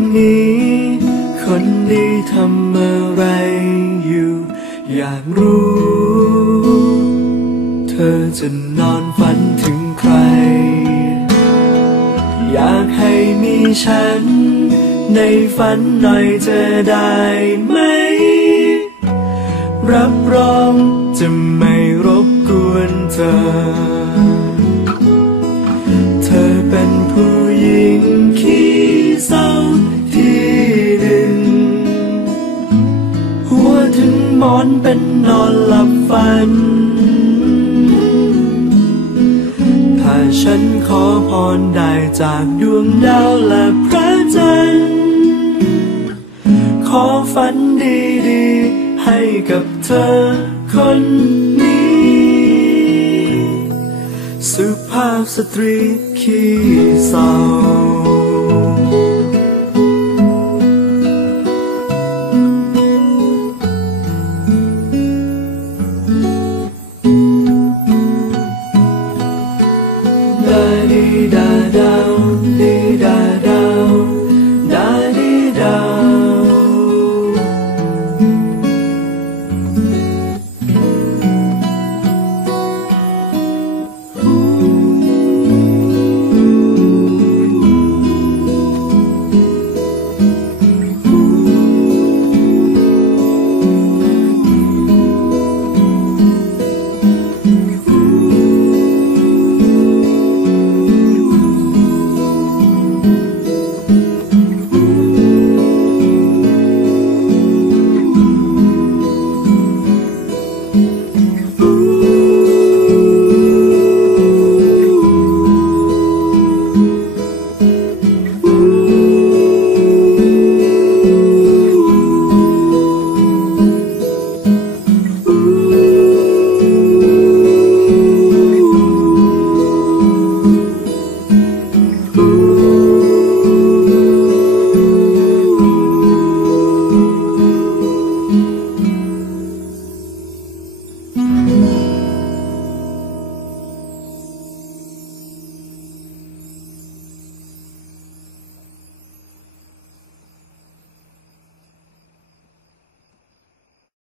นคืนนี้ คนดีทำอะไรอยู่ อยากรู้ เธอจะนอนฝันถึงใคร อยากให้มีฉัน ในฝันหน่อยจะได้ไหม รับรองจะไม่รบกวนเธอ เธอเป็นผู้หญิงขี้เถึงหมอนเป็นนอนหลับฝัน ถ้าฉันขอพรได้จากดวงดาวและพระจันทร์ ขอฝันดีๆ ให้กับเธอคนนี้ สุภาพสตรีขี้เศร้า